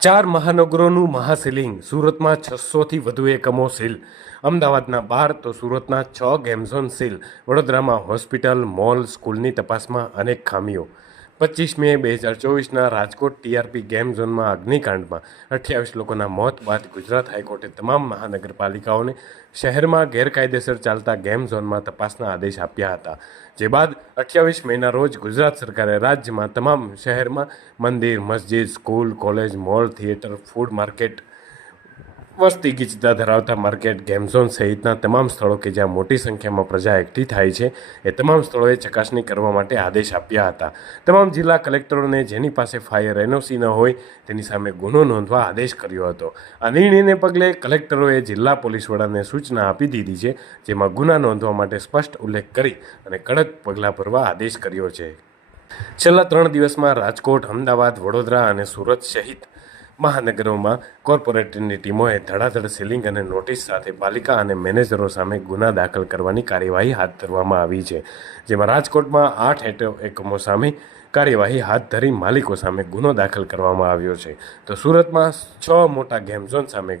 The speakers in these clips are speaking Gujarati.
ચાર મહાનગરોનું મહાસીલિંગ, સુરતમાં 600થી વધુ એકમો સીલ, અમદાવાદના 12 તો સુરતના 6 ગેમ ઝોન સીલ, વડોદરામાં હોસ્પિટલ, મોલ, સ્કૂલની તપાસમાં અનેક ખામીઓ. 25 મે 2024ના રાજકોટ ટીઆરપી ગેમ ઝોનમાં અગ્નિકાંડમાં 28 લોકોના મોત બાદ ગુજરાત હાઈકોર્ટે તમામ મહાનગરપાલિકાઓને શહેરમાં ગેરકાયદેસર ચાલતા ગેમ ઝોનમાં તપાસના આદેશ આપ્યા હતા. જે બાદ 28 મેના રોજ ગુજરાત સરકારે રાજ્યમાં તમામ શહેરમાં મંદિર, મસ્જિદ, school, college, mall, theatre, food market, વસ્તી ગીચતા ધરાવતા માર્કેટ, ગેમ ઝોન સહિતના તમામ સ્થળો કે જ્યાં મોટી સંખ્યામાં પ્રજા એકઠી થાય છે એ તમામ સ્થળોએ ચકાસણી કરવા માટે આદેશ આપ્યા હતા. તમામ જિલ્લા કલેક્ટરોને જેની પાસે ફાયર એનઓસી ન હોય તેની સામે ગુનો નોંધવા આદેશ કર્યો હતો. આ નિર્ણયને પગલે કલેક્ટરોએ જિલ્લા પોલીસ વડાને સૂચના આપી દીધી છે, જેમાં ગુના નોંધવા માટે સ્પષ્ટ ઉલ્લેખ કરી અને કડક પગલાં ભરવા આદેશ કર્યો છે. છેલ્લા 3 દિવસમાં રાજકોટ, અમદાવાદ, વડોદરા અને સુરત સહિત મહાનગરોમાં કોર્પોરેટની ટીમોએ ધડાધડ સીલિંગ અને નોટિસ સાથે પાલિકા અને મેનેજરો સામે ગુના દાખલ કરવાની કાર્યવાહી હાથ ધરવામાં આવી છે. જેમાં રાજકોટમાં 8 એકમો સામે કાર્યવાહી હાથ ધરી માલિકો સામે ગુનો દાખલ કરવામાં આવ્યો છે, તો સુરતમાં 6 મોટા ગેમ ઝોન સામે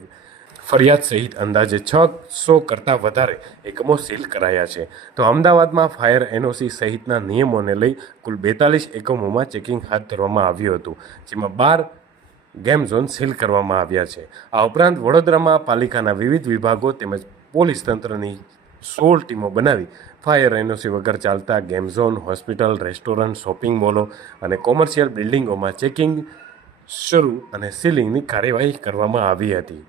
ફરિયાદ સહિત અંદાજે 600 કરતાં વધારે એકમો સીલ કરાયા છે. તો અમદાવાદમાં ફાયર એનઓસી સહિતના નિયમોને લઈ કુલ 42 એકમોમાં ચેકિંગ હાથ ધરવામાં આવ્યું હતું, જેમાં 12 ગેમ ઝોન સીલ કરવામાં આવ્યા છે. આ ઉપરાંત વડોદરામાં પાલિકાના વિવિધ વિભાગો તેમજ પોલીસ તંત્રની 16 ટીમો બનાવી ફાયર એનઓસી વગર ચાલતા game zone, hospital, restaurant, shopping મોલો અને કોમર્શિયલ બિલ્ડિંગોમાં ચેકિંગ શરૂ અને સીલિંગની કાર્યવાહી કરવામાં આવી હતી.